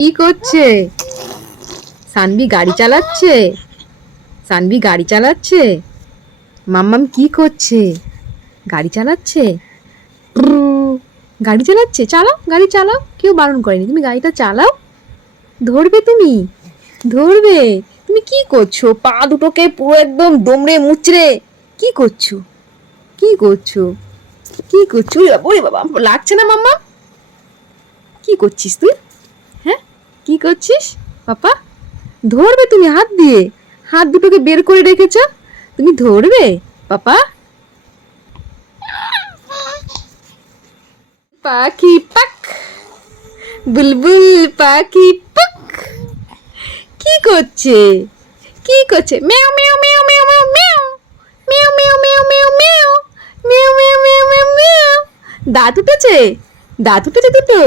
কি করছে? সানভি গাড়ি চালাচ্ছে? সানভি গাড়ি চালাচ্ছে? মাম্মাম কি করছে? গাড়ি চালাচ্ছে? গাড়ি চালাচ্ছে? চালাও, গাড়ি চালাও, কেউ বারণ করেনি, তুমি গাড়িটা চালাও। ধরবে তুমি? ধরবে? তুমি কি করছো? পা দুটোকে পুরো একদম দমড়ে মুচড়ে কি করছো? কি করছো? কি করছো? ওরে বাবা, লাগছে না মাম্মা? কি করছিস তুই? হ্যাঁ, কি করছিস পাপা? ধরবে তুমি হাত দিয়ে? হাত দুটোকে বের করে রেখেছ, তুমি ধরবে পাপা? পাখি পাক, বুলবুল পাখি পাক। কি করছে? কি করছে? মেও মেও মেও মেও মেও মেও মেও মেও মেও মেও মেও মেও মেও মেও মেও মেও। দাঁত উঠেছে? দাঁত উঠেছে দুটো?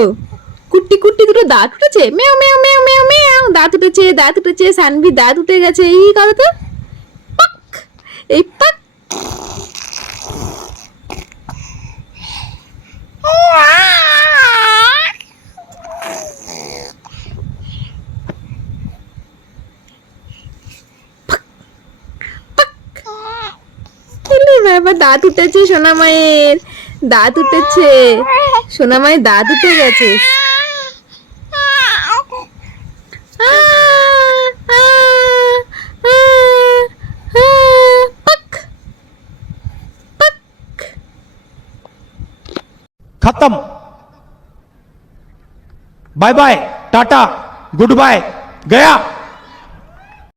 কুট্টি কুট্টি দুটো দাঁত উঠেছে? মেও মেও মেও মেও মেও। দাঁত উঠেছে, দাঁত উঠেছে, সানভি দাঁত উঠে গেছে। এই করো তো, পাক, এই পাক। বাবা, দাঁত উঠেছে সোনামায়ের, দাঁত উঠেছে সোনামায়ের, দাঁত উঠে গেছে। खत्म। Bye bye, tata, goodbye, गया।